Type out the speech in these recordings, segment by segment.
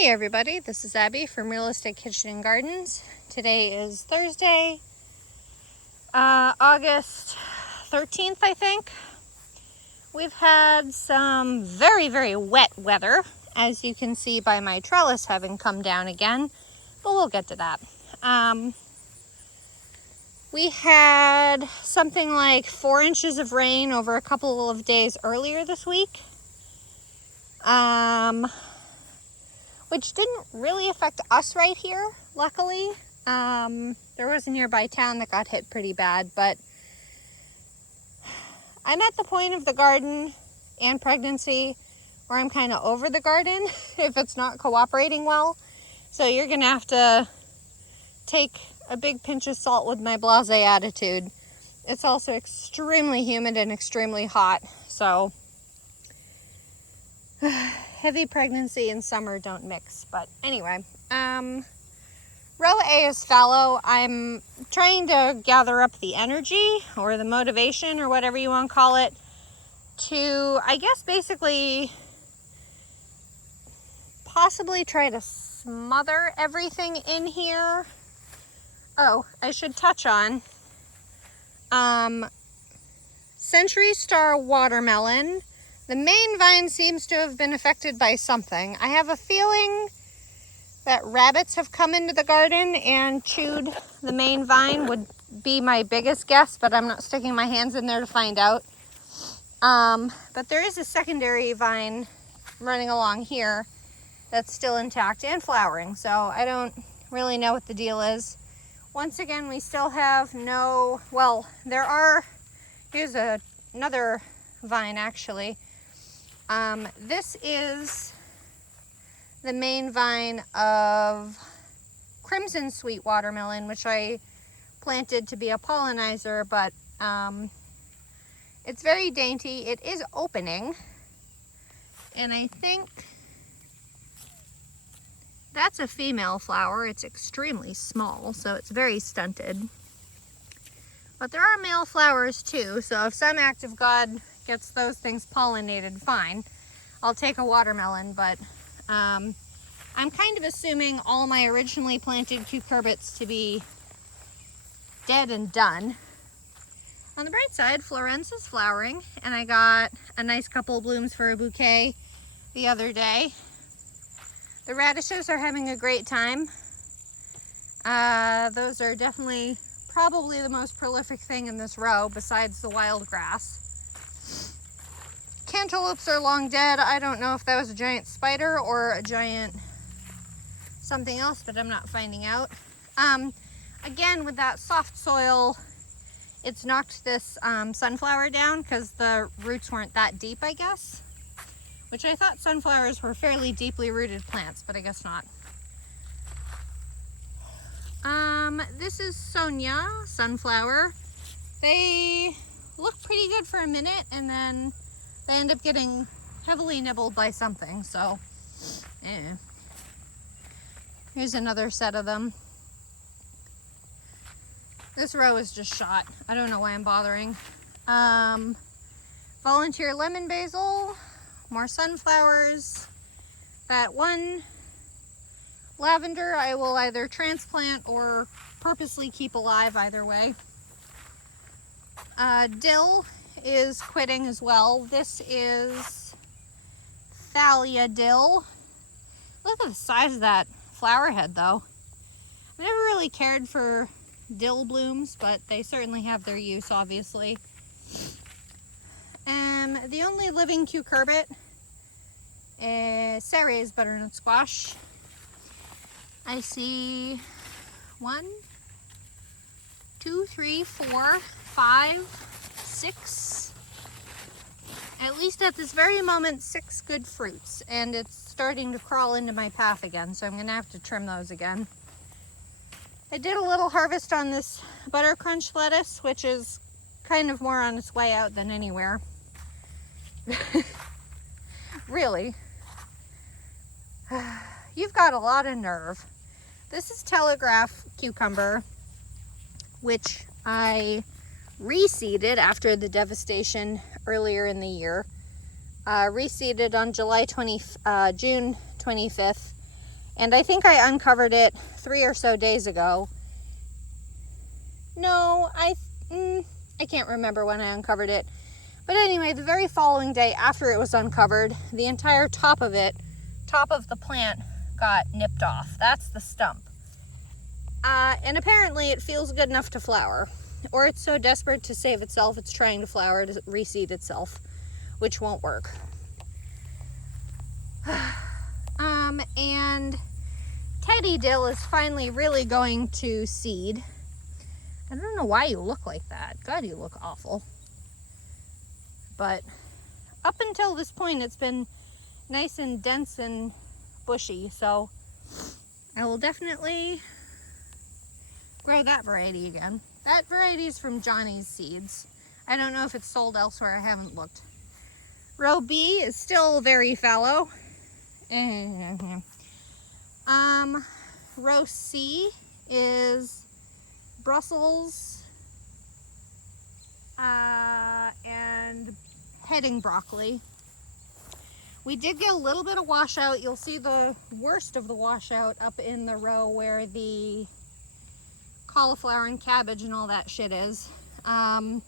Hey everybody, this is Abby from Realistic Kitchen and Gardens. Today is Thursday, August 13th, I think. We've had some very wet weather, as you can see by my trellis having come down again, but we'll get to that. We had something like 4 inches of rain over a couple of days earlier this week. Which didn't really affect us right here, luckily. There was a nearby town that got hit pretty bad, but I'm at the point of the garden and pregnancy where I'm kind of over the garden if it's not cooperating well. So you're gonna have to take a big pinch of salt with my blasé attitude. It's also extremely humid and extremely hot, so heavy pregnancy and summer don't mix. But anyway, row A is fallow. I'm trying to gather up the energy or the motivation or whatever you want to call it to, I guess, basically possibly try to smother everything in here. Oh, I should touch on Century Star watermelon. The main vine seems to have been affected by something. I have a feeling that rabbits have come into the garden and chewed the main vine, would be my biggest guess, but I'm not sticking my hands in there to find out. But there is a secondary vine running along here that's still intact and flowering, so I don't really know what the deal is. Once again, we still have no, well, there are, here's another vine actually. This is the main vine of Crimson Sweet watermelon, which I planted to be a pollinizer, but it's very dainty. It is opening, and I think that's a female flower. It's extremely small, so it's very stunted. But there are male flowers too, so if some act of God gets those things pollinated, fine. I'll take a watermelon, but I'm kind of assuming all my originally planted cucurbits to be dead and done. On the bright side, Florence is flowering, and I got a nice couple of blooms for a bouquet the other day. The radishes are having a great time. Those are definitely probably the most prolific thing in this row besides the wild grass. Cantaloupes are long dead. I don't know if that was a giant spider or a giant something else, but I'm not finding out. Again, with that soft soil, it's knocked this sunflower down because the roots weren't that deep, I guess. Which I thought sunflowers were fairly deeply rooted plants, but I guess not. This is Sonia sunflower. They look pretty good for a minute, and then they end up getting heavily nibbled by something, so Here's another set of them. This row is just shot. I don't know why I'm bothering. Volunteer lemon basil, more sunflowers. That one lavender I will either transplant or purposely keep alive, either way. Dill is quitting as well. This is Thalia dill. Look at the size of that flower head though. I never really cared for dill blooms, but they certainly have their use, obviously. The only living cucurbit is Ceres butternut squash. I see 1, 2, 3, 4, 5, 6, at least at this very moment, 6 good fruits, and it's starting to crawl into my path again, so I'm gonna have to trim those again. I did a little harvest on this butter crunch lettuce, which is kind of more on its way out than anywhere. Really. You've got a lot of nerve. This is Telegraph cucumber, which I reseeded after the devastation earlier in the year. Reseeded on June 25th. And I think I uncovered it 3 or so days ago. No, I can't remember when I uncovered it. But anyway, the very following day after it was uncovered, the entire top of the plant got nipped off. That's the stump. And apparently it feels good enough to flower. Or it's so desperate to save itself, it's trying to flower to reseed itself, which won't work. And Teddy Dill is finally really going to seed. I don't know why you look like that. God, you look awful. But up until this point, it's been nice and dense and bushy. So I will definitely grow that variety again. That variety is from Johnny's Seeds. I don't know if it's sold elsewhere. I haven't looked. Row B is still very fallow. Row C is Brussels and heading broccoli. We did get a little bit of washout. You'll see the worst of the washout up in the row where the cauliflower and cabbage and all that shit is. I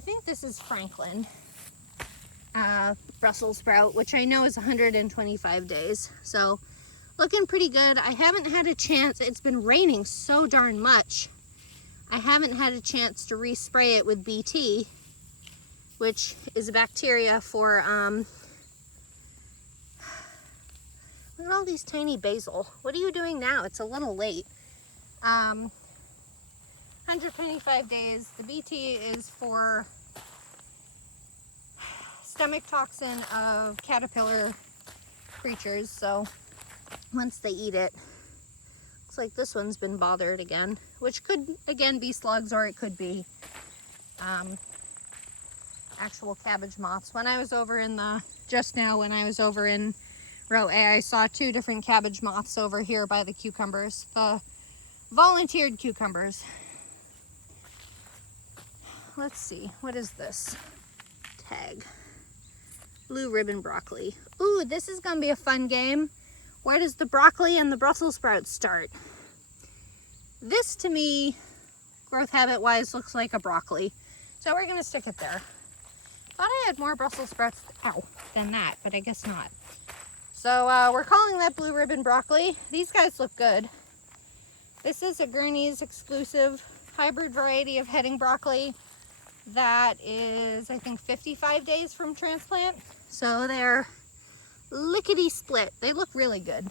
think this is Franklin Brussels sprout, which I know is 125 days. So looking pretty good. I haven't had a chance. It's been raining so darn much. I haven't had a chance to respray it with BT, which is a bacteria for, look at all these tiny basil. What are you doing now? It's a little late. 125 days. The BT is for stomach toxin of caterpillar creatures, so once they eat it, looks like this one's been bothered again, which could again be slugs, or it could be actual cabbage moths. When I was over in when I was over in row A, I saw 2 different cabbage moths over here by the cucumbers, the volunteered cucumbers. Let's see, what is this tag? Blue ribbon broccoli. Ooh, this is gonna be a fun game. Where does the broccoli and the Brussels sprouts start? This, to me, growth habit wise, looks like a broccoli, so we're gonna stick it there. Thought I had more Brussels sprouts than that, but I guess not. So we're calling that blue ribbon broccoli. These guys look good. This is a Gurney's exclusive hybrid variety of heading broccoli that is, I think, 55 days from transplant. So they're lickety split. They look really good.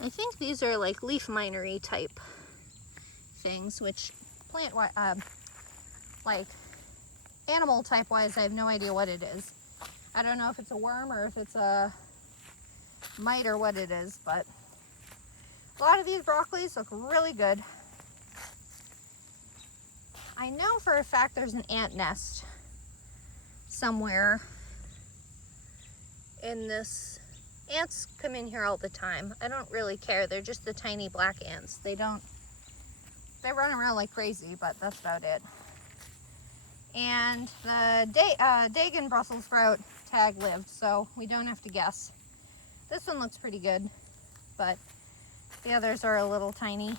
I think these are like leaf minery type things, which like animal type wise, I have no idea what it is. I don't know if it's a worm or if it's a mite or what it is, but a lot of these broccolis look really good. I know for a fact there's an ant nest somewhere in this. Ants come in here all the time. I don't really care. They're just the tiny black ants. They run around like crazy, but that's about it. And the Dagan Brussels sprout tag lived, so we don't have to guess. This one looks pretty good, but the others are a little tiny.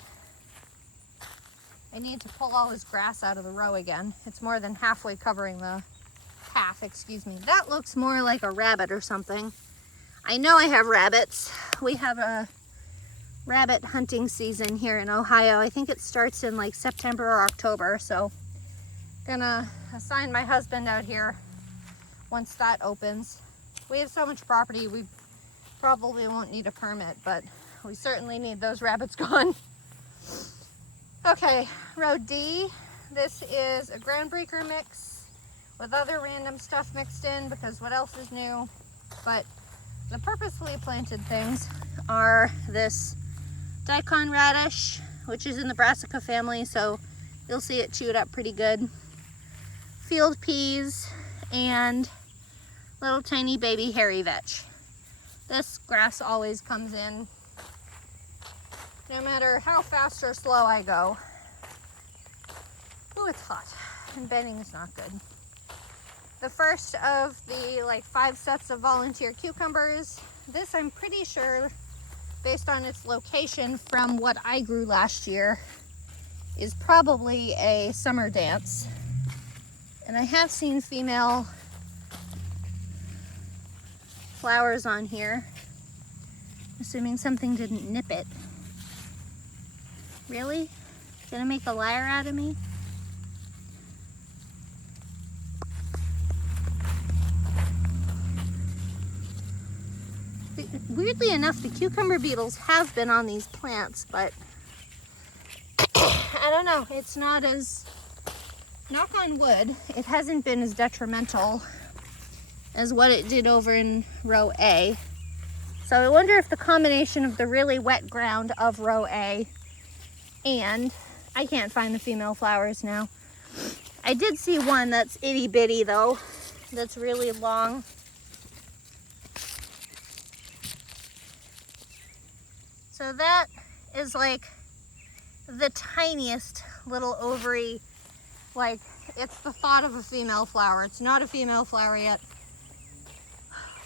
I need to pull all this grass out of the row again. It's more than halfway covering the path, excuse me. That looks more like a rabbit or something. I know I have rabbits. We have a rabbit hunting season here in Ohio. I think it starts in like September or October, so gonna assign my husband out here once that opens. We have so much property, we probably won't need a permit, but we certainly need those rabbits gone. Okay, row D. This is a groundbreaker mix with other random stuff mixed in, because what else is new? But the purposefully planted things are this daikon radish, which is in the brassica family, so you'll see it chewed up pretty good. Field peas and little tiny baby hairy vetch. This grass always comes in no matter how fast or slow I go. Oh, it's hot and bending is not good. the first of the like 5 sets of volunteer cucumbers. This, I'm pretty sure, based on its location from what I grew last year, is probably a summer dance. And I have seen female flowers on here, assuming something didn't nip it. Really? Gonna make a liar out of me? Weirdly enough, the cucumber beetles have been on these plants, but I don't know, it's not as, knock on wood, it hasn't been as detrimental as what it did over in row A. So I wonder if the combination of the really wet ground of row A and I can't find the female flowers now. I did see one that's itty bitty though, that's really long. So that is like the tiniest little ovary, like it's the thought of a female flower. It's not a female flower yet.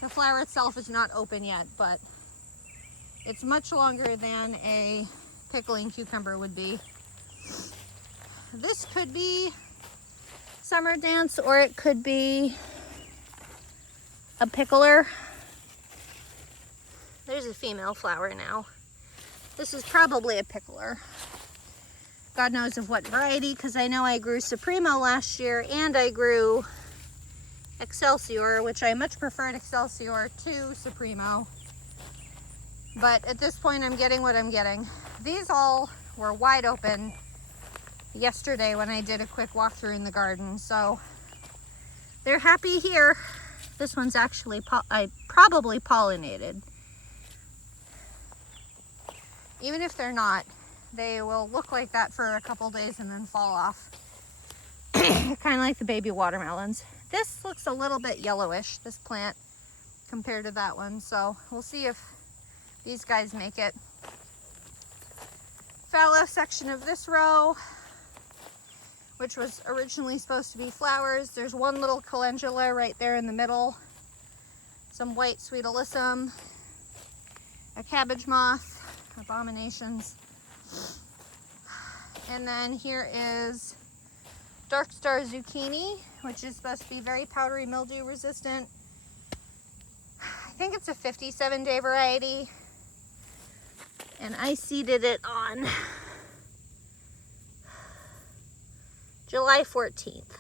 The flower itself is not open yet, but it's much longer than a pickling cucumber would be. This could be summer dance or it could be a pickler. There's a female flower now. This is probably a pickler. God knows of what variety, because I know I grew Supremo last year and I grew Excelsior, which I much preferred Excelsior to Supremo. But at this point, I'm getting what I'm getting. These all were wide open yesterday when I did a quick walkthrough in the garden, so they're happy here. This one's actually probably pollinated. Even if they're not, they will look like that for a couple days and then fall off. Kind of like the baby watermelons. This looks a little bit yellowish, this plant, compared to that one. So we'll see if these guys make it. Fallow section of this row, which was originally supposed to be flowers. There's one little calendula right there in the middle. Some white sweet alyssum, a cabbage moth, abominations. And then here is dark star zucchini, which is supposed to be very powdery mildew resistant. I think it's a 57-day variety. And I seeded it on July 14th.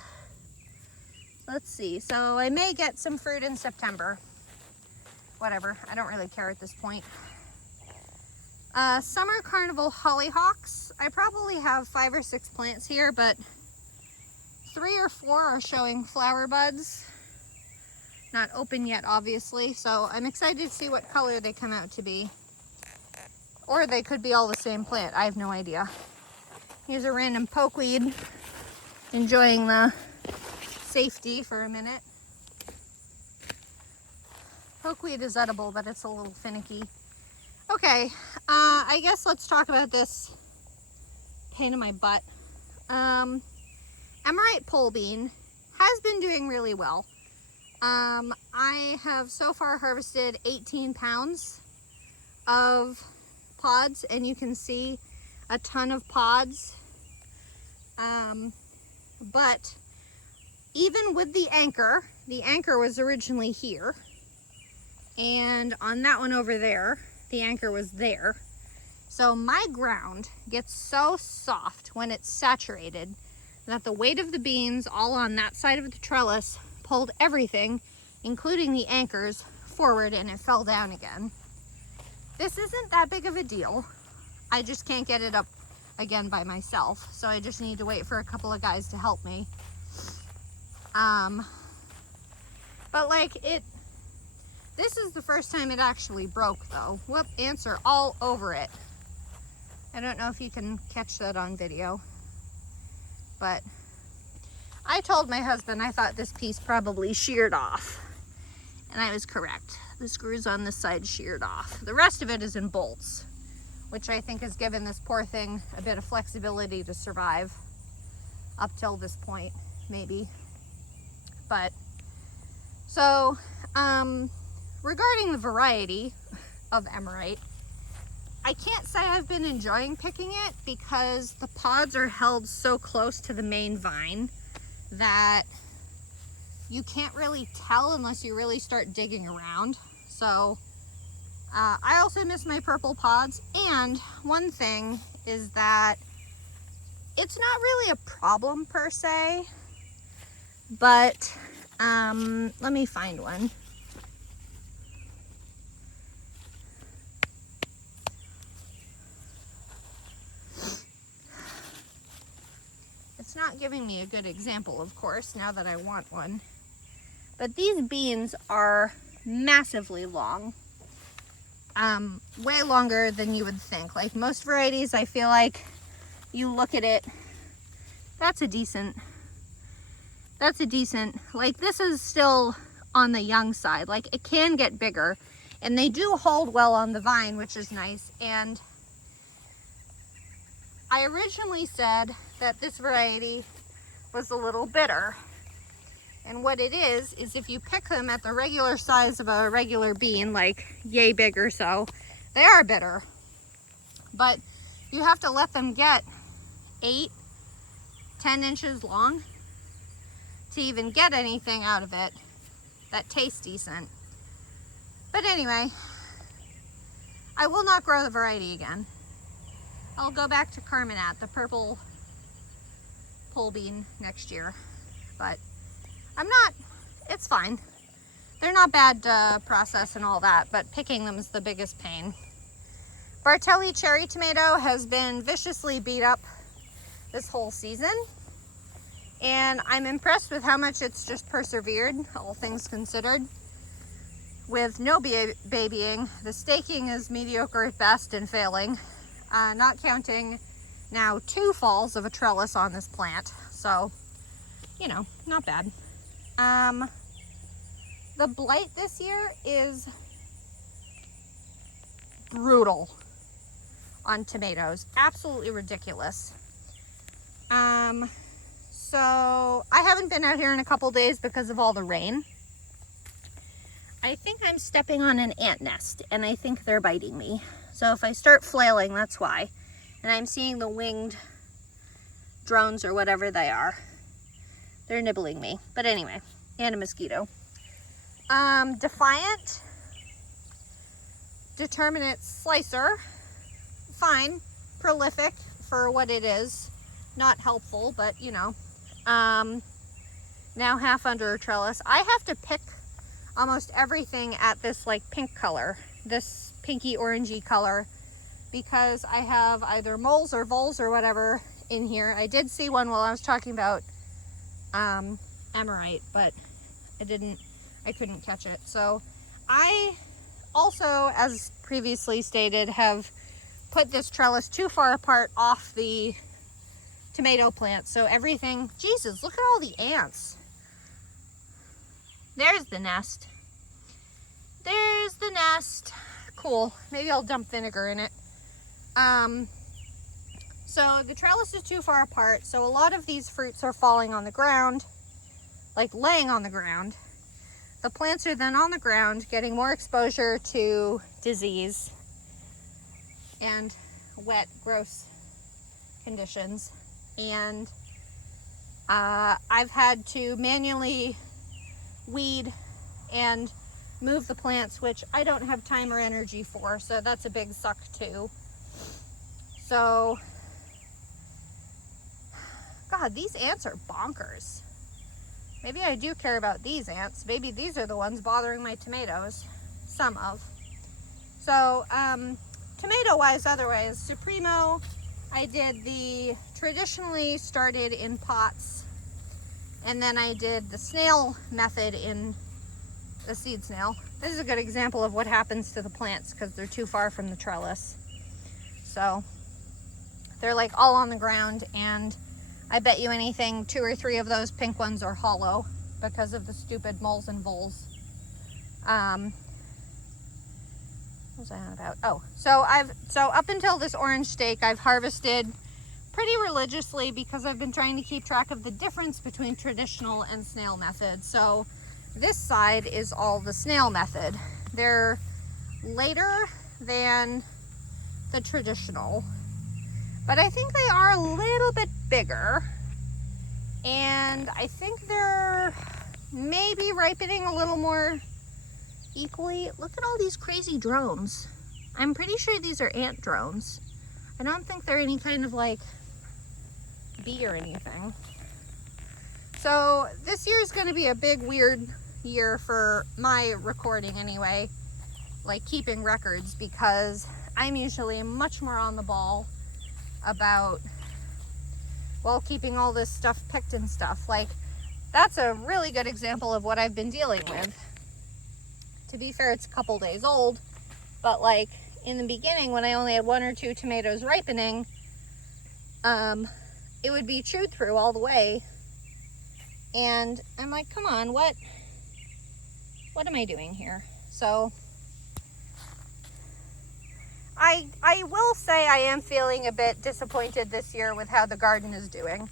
Let's see, so I may get some fruit in September. Whatever, I don't really care at this point. Summer carnival hollyhocks. I probably have 5 or 6 plants here, but 3 or 4 are showing flower buds. Not open yet, obviously, so I'm excited to see what color they come out to be. Or they could be all the same plant, I have no idea. Here's a random pokeweed, enjoying the safety for a minute. Pokeweed is edible, but it's a little finicky. Okay, I guess let's talk about this pain in my butt. Emerite pole bean has been doing really well. I have so far harvested 18 pounds of pods, and you can see a ton of pods. But even with the anchor was originally here, and on that one over there, the anchor was there. So my ground gets so soft when it's saturated that the weight of the beans all on that side of the trellis pulled everything, including the anchors, forward, and it fell down again. This isn't that big of a deal. I just can't get it up again by myself, so I just need to wait for a couple of guys to help me. But like this is the first time it actually broke though. Whoop, ants are all over it. I don't know if you can catch that on video, but I told my husband I thought this piece probably sheared off, and I was correct. The screws on this side sheared off. The rest of it is in bolts, which I think has given this poor thing a bit of flexibility to survive up till this point, maybe. But So, regarding the variety of emerite, I can't say I've been enjoying picking it because the pods are held so close to the main vine that you can't really tell unless you really start digging around. So I also miss my purple pods, and one thing is that it's not really a problem per se, but let me find one. It's not giving me a good example, of course, now that I want one. But these beans are massively long. Way longer than you would think. Like most varieties, I feel like you look at it, that's a decent, like this is still on the young side. Like it can get bigger, and they do hold well on the vine, which is nice. And I originally said that this variety was a little bitter. And what it is if you pick them at the regular size of a regular bean, like yay big or so, they are bitter. But you have to let them get 8-10 inches long to even get anything out of it that tastes decent. But anyway, I will not grow the variety again. I'll go back to Carmenat, the purple pole bean, next year. But I'm not, it's fine. They're not bad to process and all that, but picking them is the biggest pain. Bartelli cherry tomato has been viciously beat up this whole season, and I'm impressed with how much it's just persevered, all things considered. With no babying, the staking is mediocre at best and failing, not counting now 2 falls of a trellis on this plant, so, you know, not bad. The blight this year is brutal on tomatoes, absolutely ridiculous. So I haven't been out here in a couple days because of all the rain. I think I'm stepping on an ant nest, and I think they're biting me. So if I start flailing, that's why. And I'm seeing the winged drones or whatever they are. They're nibbling me. But anyway, and a mosquito. Defiant, determinate slicer, fine, prolific for what it is. Not helpful, but you know. Now half under a trellis. I have to pick almost everything at this like pink color, this pinky orangey color, because I have either moles or voles or whatever in here. I did see one while I was talking about emerite, but I couldn't catch it. So I also, as previously stated, have put this trellis too far apart off the tomato plant, so everything, Jesus, look at all the ants. There's the nest. There's the nest. Cool. Maybe I'll dump vinegar in it. So the trellis is too far apart, so a lot of these fruits are falling on the ground, like laying on the ground. The plants are then on the ground getting more exposure to disease and wet, gross conditions. And I've had to manually weed and move the plants, which I don't have time or energy for, so that's a big suck too. So, God, these ants are bonkers. Maybe I do care about these ants. Maybe these are the ones bothering my tomatoes. Some of. So, tomato-wise, otherwise, Supremo, I did the traditionally started in pots, and then I did the snail method in the seed snail. This is a good example of what happens to the plants because they're too far from the trellis. So they're like all on the ground, and I bet you anything 2 or 3 of those pink ones are hollow because of the stupid moles and voles. What was I on about? Oh, so up until this orange stake, I've harvested pretty religiously because I've been trying to keep track of the difference between traditional and snail methods. So This side is all the snail method. They're later than the traditional, but I think they are a little bit bigger, and I think they're maybe ripening a little more equally. Look at all these crazy drones. I'm pretty sure these are ant drones. I don't think they're any kind of like bee or anything. So this year is going to be a big weird year for my recording anyway, like keeping records, because I'm usually much more on the ball about, well, keeping all this stuff picked and stuff. Like, that's a really good example of what I've been dealing with. To be fair, it's a couple days old, but like in the beginning when I only had 1 or 2 tomatoes ripening, it would be chewed through all the way. And I'm like, come on, what am I doing here? So I will say I am feeling a bit disappointed this year with how the garden is doing.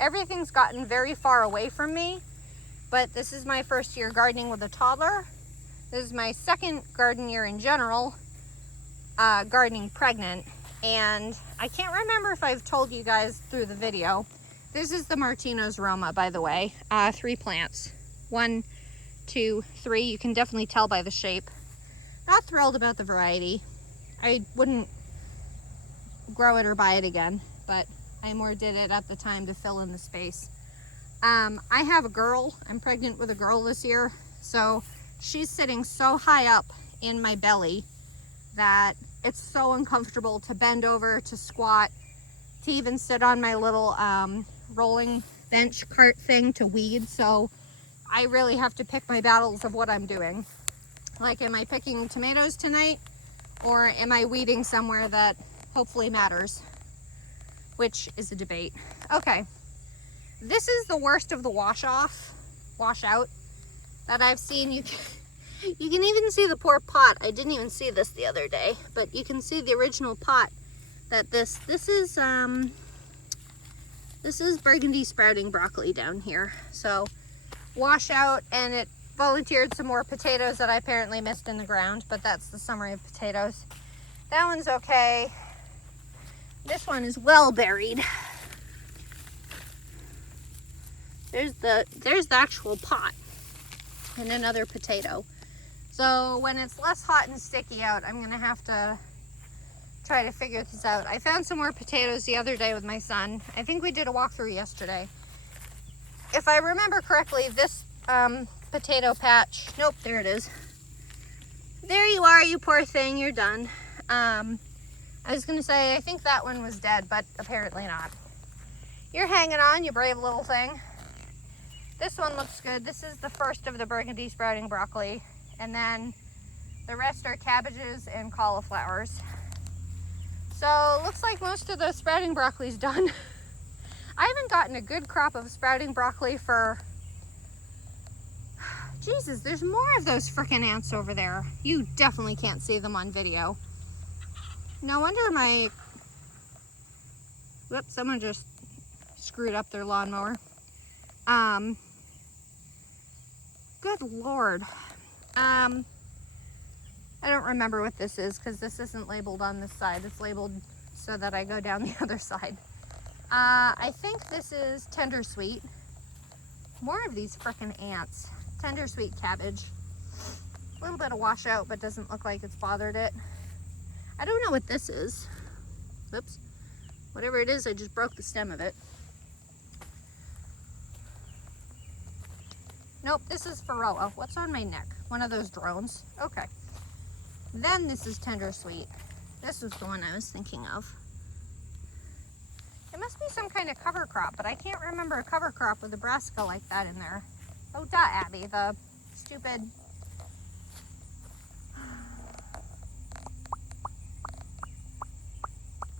Everything's gotten very far away from me, but this is my first year gardening with a toddler. This is my second garden year in general, gardening pregnant. And I can't remember if I've told you guys through the video. This is the Martino's Roma, by the way. 3 plants. 1, 2, 3. You can definitely tell by the shape. Not thrilled about the variety. I wouldn't grow it or buy it again, but I more did it at the time to fill in the space. I have a girl. I'm pregnant with a girl this year, so she's sitting so high up in my belly that it's so uncomfortable to bend over, to squat, to even sit on my little rolling bench cart thing to weed. So I really have to pick my battles of what I'm doing. Like, am I picking tomatoes tonight, or am I weeding somewhere that hopefully matters? Which is a debate. Okay, this is the worst of the wash out that I've seen. You can even see the poor pot. I didn't even see this the other day, but you can see the original pot that this is burgundy sprouting broccoli down here. So wash out, and it volunteered some more potatoes that I apparently missed in the ground, but that's the summary of potatoes. That one's okay. This one is well buried. There's the actual pot and another potato. So when it's less hot and sticky out, I'm gonna have to try to figure this out. I found some more potatoes the other day with my son. I think we did a walkthrough yesterday. If I remember correctly, this potato patch, nope, there it is. There you are, you poor thing, you're done. I was gonna say, I think that one was dead, but apparently not. You're hanging on, you brave little thing. This one looks good. This is the first of the burgundy sprouting broccoli. And then the rest are cabbages and cauliflowers. So looks like most of the sprouting broccoli's done. I haven't gotten a good crop of sprouting broccoli for, Jesus, there's more of those frickin' ants over there. You definitely can't see them on video. No wonder whoops, someone just screwed up their lawnmower. Good Lord. I don't remember what this is because this isn't labeled on this side. It's labeled so that I go down the other side. I think this is tender sweet. More of these frickin' ants. Tender sweet cabbage. A little bit of washout, but doesn't look like it's bothered it. I don't know what this is. Whoops. Whatever it is, I just broke the stem of it. Nope, this is Varroa. What's on my neck? One of those drones. Okay. Then this is tender sweet. This was the one I was thinking of. It must be some kind of cover crop, but I can't remember a cover crop with a brassica like that in there. Oh, duh, Abby, the stupid...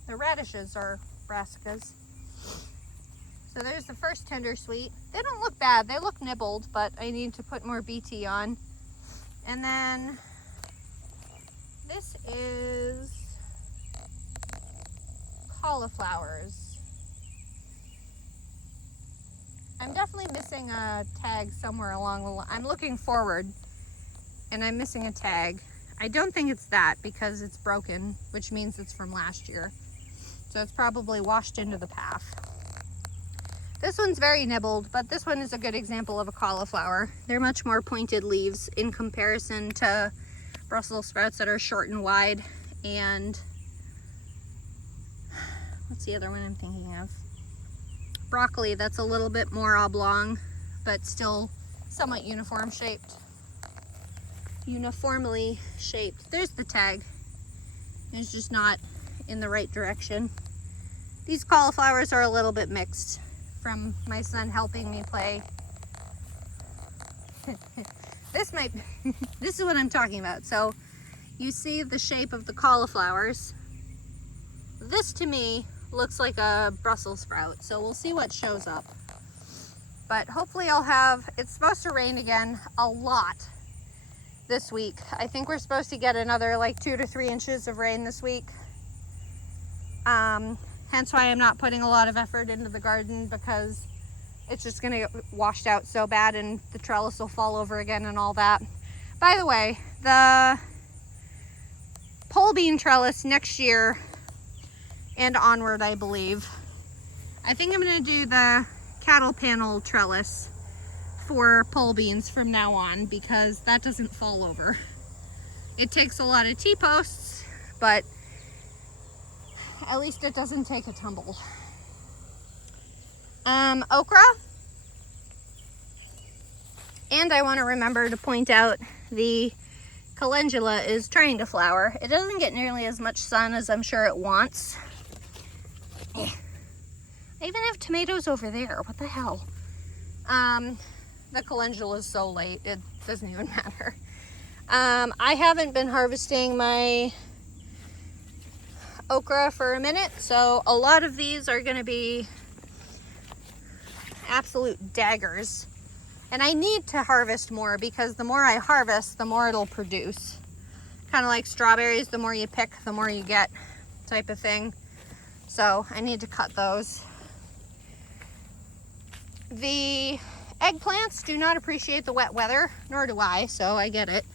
The radishes are brassicas. So there's the first tender sweet. They don't look bad. They look nibbled, but I need to put more BT on. And then this is cauliflowers. I'm definitely missing a tag somewhere along the line. I'm looking forward and I'm missing a tag. I don't think it's that because it's broken, which means it's from last year. So it's probably washed into the path. This one's very nibbled, but this one is a good example of a cauliflower. They're much more pointed leaves in comparison to Brussels sprouts that are short and wide. And what's the other one I'm thinking of? Broccoli, that's a little bit more oblong, but still somewhat uniformly shaped. There's the tag. It's just not in the right direction. These cauliflowers are a little bit mixed from my son helping me play. This is what I'm talking about. So you see the shape of the cauliflowers. This to me looks like a Brussels sprout, so we'll see what shows up. But hopefully it's supposed to rain again a lot this week. I think we're supposed to get another like 2 to 3 inches of rain this week. Hence why I'm not putting a lot of effort into the garden, because it's just gonna get washed out so bad and the trellis will fall over again and all that. By the way, the pole bean trellis next year and onward, I believe. I think I'm gonna do the cattle panel trellis for pole beans from now on, because that doesn't fall over. It takes a lot of T-posts, but at least it doesn't take a tumble. Okra. And I want to remember to point out the calendula is trying to flower. It doesn't get nearly as much sun as I'm sure it wants. I even have tomatoes over there. What the hell? The calendula is so late, it doesn't even matter. I haven't been harvesting my okra for a minute, so a lot of these are going to be absolute daggers. And I need to harvest more, because the more I harvest, the more it'll produce. Kind of like strawberries, the more you pick, the more you get type of thing. So I need to cut those. The eggplants do not appreciate the wet weather, nor do I, so I get it.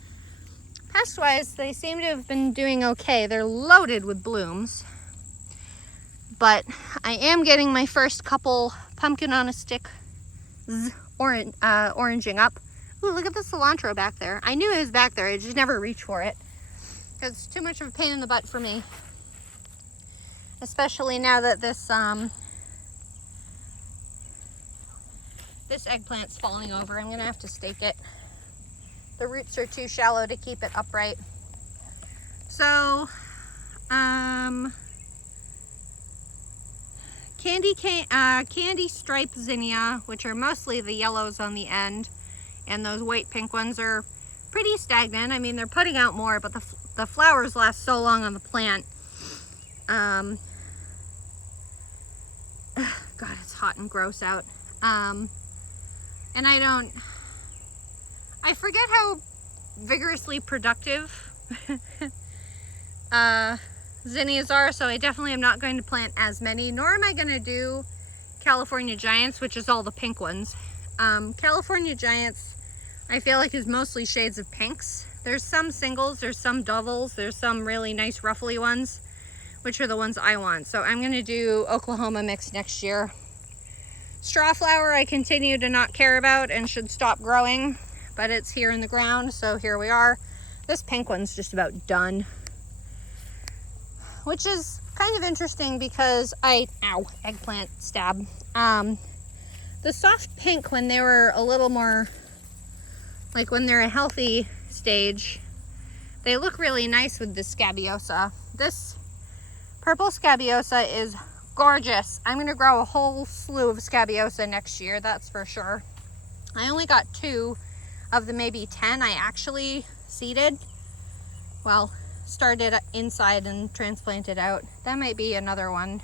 Pest-wise, they seem to have been doing okay. They're loaded with blooms. But I am getting my first couple pumpkin on a stick oranging up. Ooh, look at the cilantro back there. I knew it was back there. I just never reached for it, because it's too much of a pain in the butt for me. Especially now that this eggplant's falling over. I'm gonna have to stake it. The roots are too shallow to keep it upright. So, candy stripe zinnia, which are mostly the yellows on the end, and those white pink ones are pretty stagnant. I mean, they're putting out more, but the flowers last so long on the plant. God, it's hot and gross out. And I forget how vigorously productive zinnias are, so I definitely am not going to plant as many, nor am I going to do California Giants, which is all the pink ones. California Giants, I feel like, is mostly shades of pinks. There's some singles, there's some doubles, there's some really nice ruffly ones, which are the ones I want. So I'm going to do Oklahoma mix next year. Strawflower I continue to not care about and should stop growing, but it's here in the ground, so here we are. This pink one's just about done, which is kind of interesting because eggplant stab. The soft pink, when they were a little more, like when they're a healthy stage, they look really nice with the scabiosa. This purple scabiosa is gorgeous. I'm gonna grow a whole slew of scabiosa next year, that's for sure. I only got 2 of the maybe 10 I actually seeded. Well, started inside and transplanted out. That might be another one.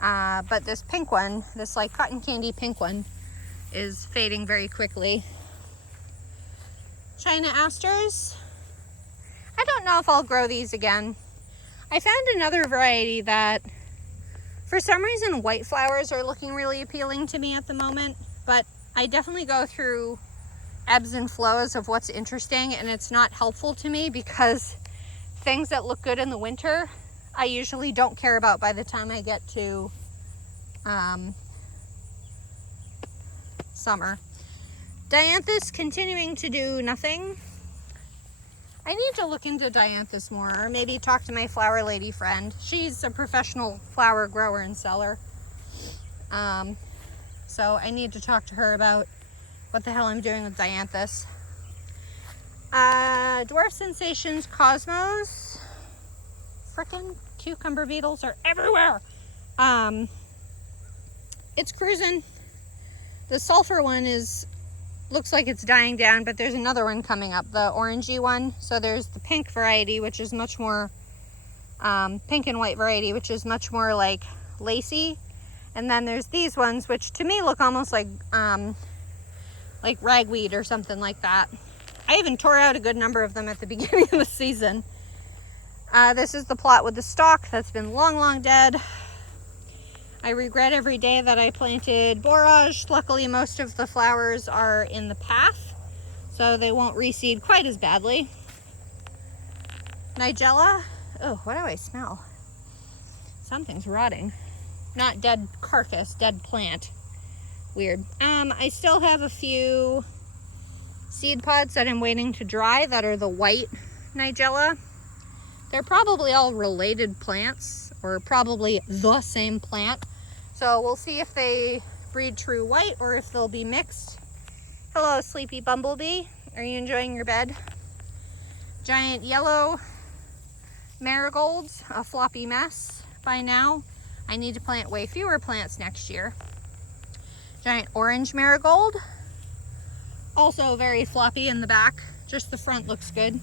But this pink one, this like cotton candy pink one, is fading very quickly. China asters. I don't know if I'll grow these again. I found another variety that For some reason, white flowers are looking really appealing to me at the moment, but I definitely go through ebbs and flows of what's interesting, and it's not helpful to me because things that look good in the winter, I usually don't care about by the time I get to summer. Dianthus continuing to do nothing. I need to look into dianthus more, or maybe talk to my flower lady friend. She's a professional flower grower and seller. So I need to talk to her about what the hell I'm doing with dianthus. Dwarf Sensations Cosmos. Frickin' cucumber beetles are everywhere. It's cruising. The sulfur one looks like it's dying down, but there's another one coming up, the orangey one. So there's the pink variety, which is much more pink and white variety, which is much more like lacy. And then there's these ones, which to me look almost like ragweed or something like that. I even tore out a good number of them at the beginning of the season. This is the plot with the stalk that's been long dead. I regret every day that I planted borage. Luckily, most of the flowers are in the path, so they won't reseed quite as badly. Nigella. Oh, what do I smell? Something's rotting. Not dead carcass, dead plant. Weird. I still have a few seed pods that I'm waiting to dry that are the white Nigella. They're probably all related plants, or probably the same plant. So we'll see if they breed true white or if they'll be mixed. Hello, sleepy bumblebee. Are you enjoying your bed? Giant yellow marigolds, a floppy mess by now. I need to plant way fewer plants next year. Giant orange marigold, also very floppy in the back. Just the front looks good.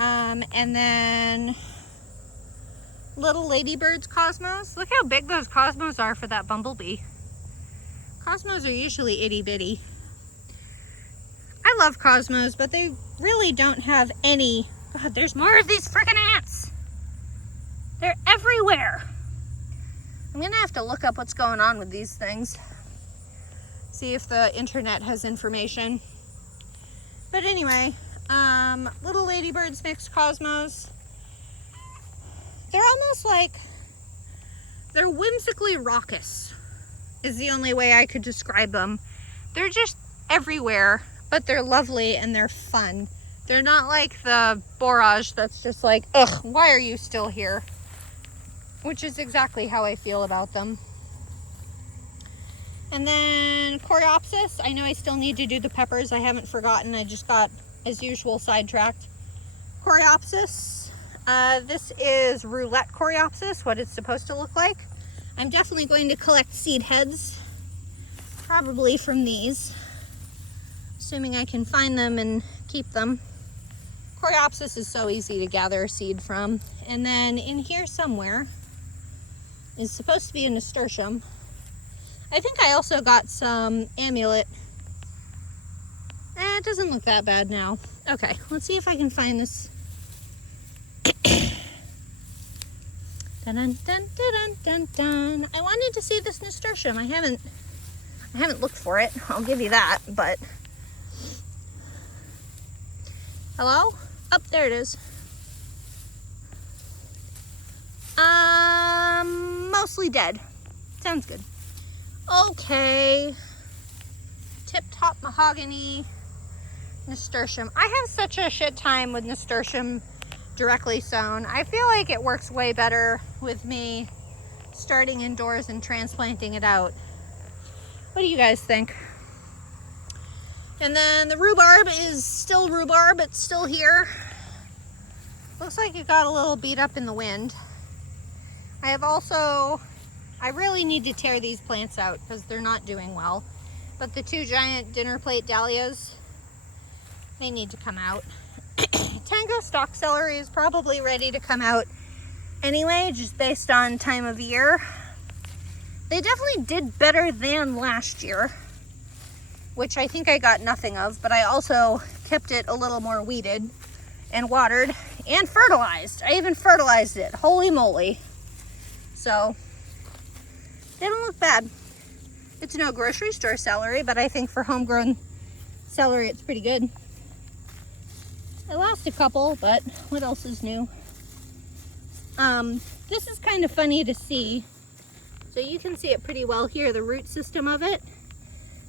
And then little ladybirds cosmos. Look how big those cosmos are for that bumblebee. Cosmos are usually itty bitty. I love cosmos, but they really don't have any. God, there's more of these freaking ants. They're everywhere. I'm gonna have to look up what's going on with these things. See if the internet has information. But anyway, little ladybirds mixed cosmos. They're almost like, they're whimsically raucous is the only way I could describe them. They're just everywhere, but they're lovely and they're fun. They're not like the borage that's just like, ugh, why are you still here? Which is exactly how I feel about them. And then Coreopsis. I know I still need to do the peppers. I haven't forgotten. I just got, as usual, sidetracked. Coreopsis. This is roulette Coreopsis, what it's supposed to look like. I'm definitely going to collect seed heads, probably from these, assuming I can find them and keep them. Coreopsis is so easy to gather a seed from. And then in here somewhere is supposed to be a nasturtium. I think I also got some amulet. It doesn't look that bad now. Okay, let's see if I can find this. Dun, dun, dun, dun, dun, dun. I wanted to see this nasturtium. I haven't looked for it. I'll give you that, but hello? Up there it is. Mostly dead. Sounds good. Okay. Tip top mahogany nasturtium. I have such a shit time with nasturtium directly sown. I feel like it works way better with me starting indoors and transplanting it out. What do you guys think? And then the rhubarb is still rhubarb. It's still here. Looks like it got a little beat up in the wind. I really need to tear these plants out because they're not doing well. But the two giant dinner plate dahlias, they need to come out. Tango stock celery is probably ready to come out anyway, just based on time of year. They definitely did better than last year, which I think I got nothing of, but I also kept it a little more weeded and watered and fertilized. I even fertilized it. Holy moly. So They don't look bad. It's no grocery store celery, but I think for homegrown celery, it's pretty good. I lost a couple, but what else is new? This is kind of funny to see. So you can see it pretty well here, the root system of it.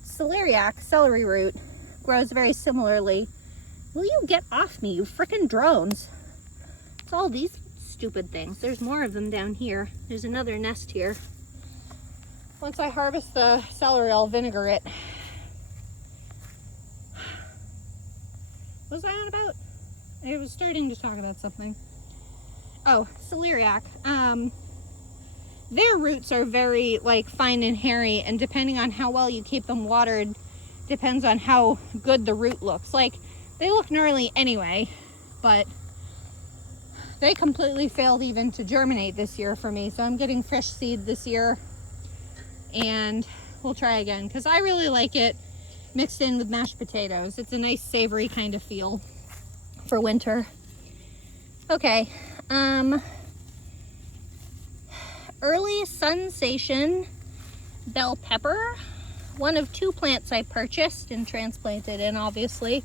Celeriac, celery root, grows very similarly. Will you get off me, you frickin' drones? It's all these stupid things. There's more of them down here. There's another nest here. Once I harvest the celery, I'll vinegar it. What was I on about? I was starting to talk about something. Oh, celeriac. Their roots are very like fine and hairy, and depending on how well you keep them watered, depends on how good the root looks. Like, they look gnarly anyway, but they completely failed even to germinate this year for me. So I'm getting fresh seed this year, and we'll try again because I really like it mixed in with mashed potatoes. It's a nice savory kind of feel for winter. Okay, early sensation bell pepper, one of 2 plants I purchased and transplanted in, obviously.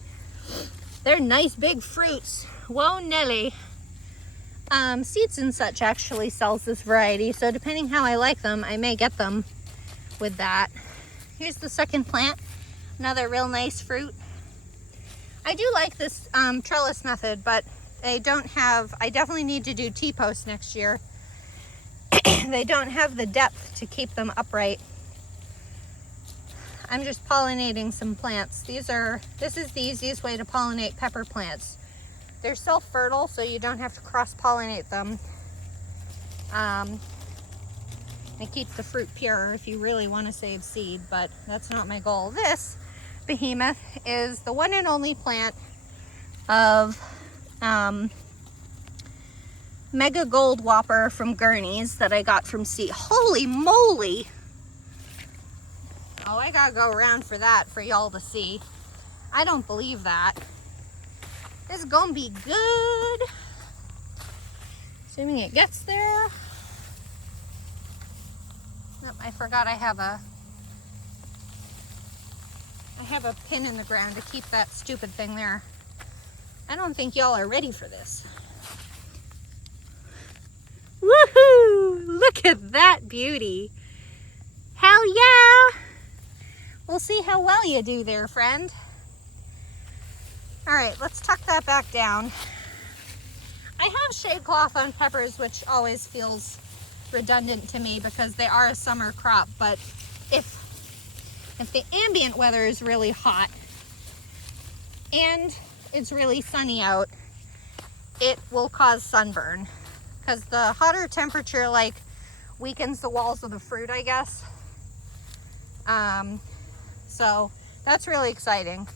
They're nice big fruits. Whoa, Nelly. Seeds and Such actually sells this variety, so depending how I like them, I may get them with that. Here's the second plant, another real nice fruit. I do like this trellis method, but they don't have, I definitely need to do T-posts next year. They don't have the depth to keep them upright. I'm just pollinating some plants. This is the easiest way to pollinate pepper plants. They're self-fertile, so you don't have to cross-pollinate them. It keeps the fruit pure if you really want to save seed, but that's not my goal. This behemoth is the one and only plant of Mega Gold Whopper from Gurney's that I got from Sea. Holy moly! Oh, I gotta go around for that for y'all to see. I don't believe that. This is gonna be good. Assuming it gets there. Nope, I forgot I have a pin in the ground to keep that stupid thing there. I don't think y'all are ready for this. Woohoo! Look at that beauty. Hell yeah! We'll see how well you do there, friend. All right, let's tuck that back down. I have shade cloth on peppers, which always feels redundant to me because they are a summer crop, but if the ambient weather is really hot and it's really sunny out, it will cause sunburn because the hotter temperature like weakens the walls of the fruit, I guess. So that's really exciting.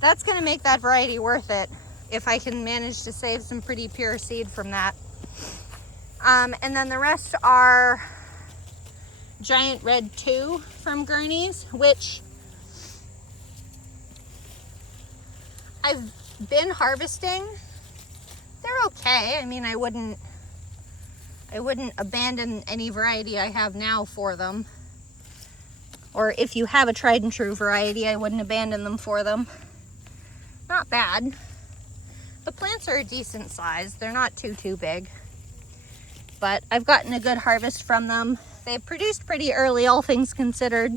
That's going to make that variety worth it if I can manage to save some pretty pure seed from that. And then the rest are Giant Red 2 from Gurney's, which I've been harvesting. They're okay. I mean, I wouldn't abandon any variety I have now for them. Or if you have a tried and true variety, I wouldn't abandon them for them. Not bad. The plants are a decent size. They're not too big. But I've gotten a good harvest from them. They produced pretty early, all things considered.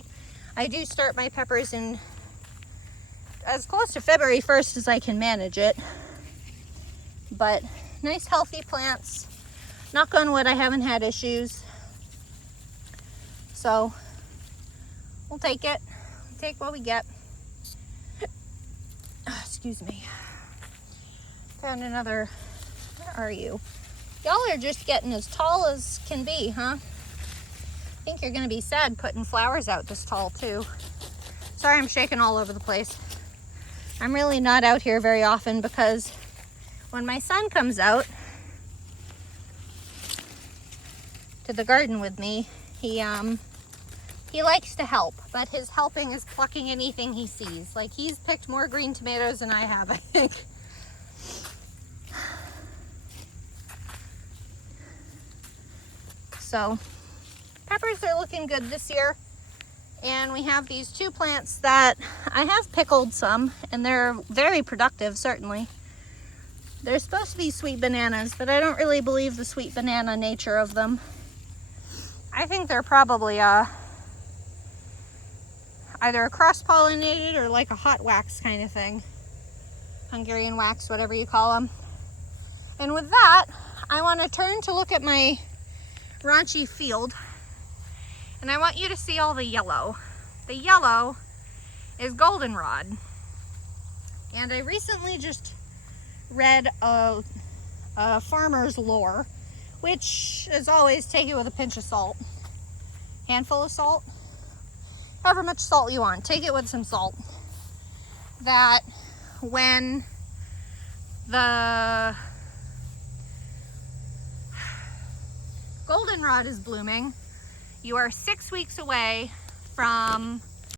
I do start my peppers in as close to February 1st as I can manage it. But nice healthy plants. Knock on wood, I haven't had issues. So we'll take it. We'll take what we get. Excuse me. Found another. Where are you? Y'all are just getting as tall as can be, huh? I think you're gonna be sad putting flowers out this tall too. Sorry, I'm shaking all over the place. I'm really not out here very often because when my son comes out to the garden with me, he likes to help, but his helping is plucking anything he sees. Like, he's picked more green tomatoes than I have, I think. So, peppers are looking good this year. And we have these two plants that I have pickled some, and they're very productive, certainly. They're supposed to be sweet bananas, but I don't really believe the sweet banana nature of them. I think they're probably either a cross-pollinated or like a hot wax kind of thing. Hungarian wax, whatever you call them. And with that, I want to turn to look at my raunchy field. And I want you to see all the yellow. The yellow is goldenrod. And I recently just read a farmer's lore, which, as always, take it with a pinch of salt. Handful of salt. However much salt you want, take it with some salt. That when the goldenrod is blooming, you are 6 weeks away from